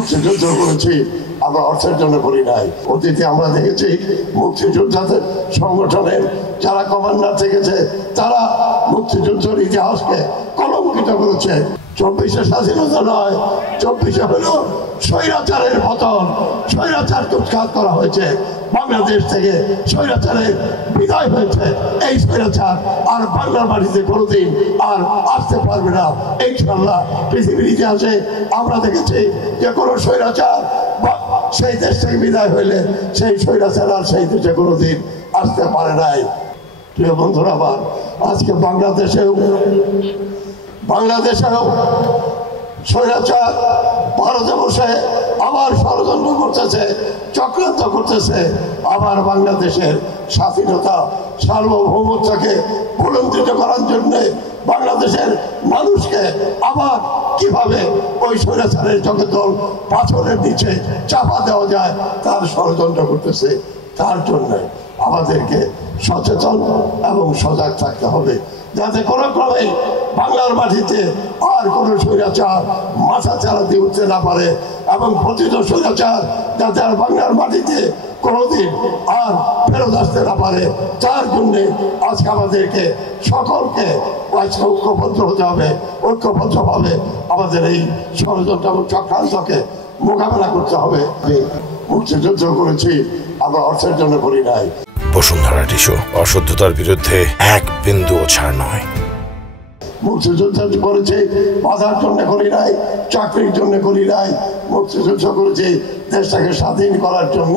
মুক্তিযুদ্ধ করেছি, আমরা অর্থের জন্য করি নাই। অতীতে আমরা দেখেছি মুক্তিযোদ্ধাদের সংগঠনের যারা কমান্ডার থেকেছে তারা মুক্তিযুদ্ধের ইতিহাসকে কলঙ্কিত করেছে। 24শে স্বাধীনতা নয়, 24শে হলো স্বৈরাচারের পতন, স্বৈরাচার উৎখাত করা হয়েছে। বাংলাদেশ থেকে স্বৈরাচারের বিদায় হয়েছে। এই স্বৈরাচার আর বাংলার মাটিতে কোনোদিন আর আসতে পারবে না ইনশাআল্লাহ। পৃথিবীর ইতিহাসে আমরা দেখেছি যে কোনো স্বৈরাচার সেই দেশ থেকে বিদায় হইলে সেই স্বৈরাচার আর সেই দেশে কোনোদিন আসতে পারে নাই। প্রিয় বন্ধুরা আমার, আজকে বাংলাদেশেও স্বৈরাচার ভারতে বসে আবার ষড়যন্ত্র করতেছে, চক্রান্ত করতেছে, আবার বাংলাদেশের স্বাধীনতা সার্বভৌমত্বকে বুলন্দিত করার জন্য বাংলাদেশের মানুষকে আবার কিভাবে ওই স্বৈরাচারের জগদল পাথরের নিচে চাপা দেওয়া যায় তার ষড়যন্ত্র করতেছে। তার জন্য আমাদেরকে সচেতন এবং সজাগ থাকতে হবে, যাতে কোনো ক্রমে বাংলার মাটিতে আর কোনো স্বৈরাচার মাথা চারা দিয়ে উঠতে না পারে, এবং প্রতিটি স্বৈরাচার যাতে আর বাংলার মাটিতে কোনোদিন আর ফেরত আসতে না পারে। তার জন্যে আজকে আমাদেরকে সকলকে ঐক্যবদ্ধ হতে হবে, ঐক্যবদ্ধভাবে আমাদের এই ষড়যন্ত্র এবং চক্রান্তকে মোকাবেলা করতে হবে। মুক্তিযুদ্ধ করেছি, আমরা অর্থের জন্য করি নাই। বসুন্ধরা টিস্যু, অশুদ্ধতার বিরুদ্ধে এক বিন্দুও ছাড় নয়। মুক্তিযুদ্ধ করেছি বাধার জন্য করি নাই, চাকরির জন্য করি নাই। মুক্তিযুদ্ধ করেছি দেশটাকে স্বাধীন করার জন্য,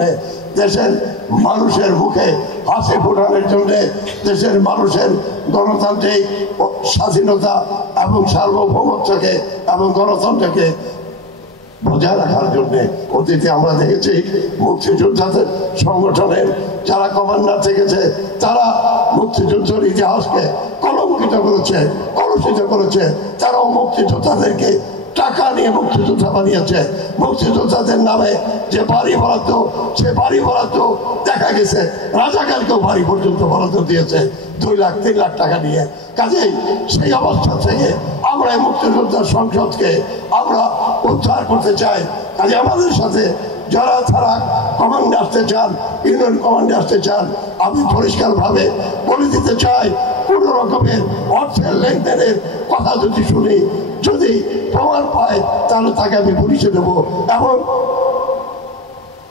দেশের মানুষের মুখে হাসি ফোটানোর জন্য, দেশের মানুষের গণতান্ত্রিক স্বাধীনতা এবং সার্বভৌমত্বকে এবং গণতন্ত্রকে বজায় রাখার জন্য। অতীতে আমরা দেখেছি মুক্তিযোদ্ধাদের সংগঠনের যারা কমান্ডার থেকেছে তারা মুক্তিযুদ্ধের ইতিহাসকে কলঙ্কিত করেছে, কলুষিত করেছে। তারাও মুক্তিযোদ্ধাদেরকে টাকা নিয়ে মুক্তিযোদ্ধা বানিয়েছে। মুক্তিযোদ্ধাদের নামে যে বাড়ি বরাদ্দ, সে বাড়ি বরাদ্দ দেখা গেছে রাজাকারকেও বাড়ি পর্যন্ত বরাদ্দ দিয়েছে 2 লাখ 3 লাখ টাকা নিয়ে। কাজেই সেই অবস্থা থেকে আমরা এই মুক্তিযোদ্ধার সংসদকে আমরা উদ্ধার করতে চাই। কাজে আমাদের সাথে যারা তারা কমান্ডে আসতে চান, ইউনিয়ন কমান্ডে আসতে চান, আমি পরিষ্কারভাবে বলে দিতে চাই, কোনো রকমের অর্থের লেনদেনের কথা যদি শুনি, যদি প্রমাণ পায়, তাহলে তাকে আমি পুলিশে দেবো। এবং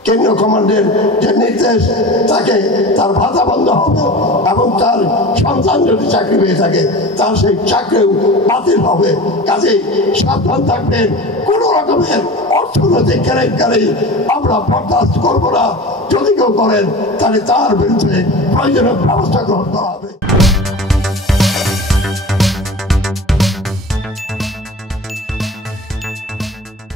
কেন্দ্রীয় কমান্ডের যে নির্দেশ, তাকে তার ভাতা বন্ধ হবে, এবং তার সন্তান যদি চাকরি পেয়ে থাকে তার সেই চাকরিও বাতিল হবে। কাজেই সাবধান থাকবেন, কোনো রকমের অর্থনৈতিক কেলেঙ্কারি আমরা বরদাস্ত করবো না। যদি কেউ করেন তাহলে তার বিরুদ্ধে প্রয়োজনীয় ব্যবস্থা গ্রহণ করা হবে।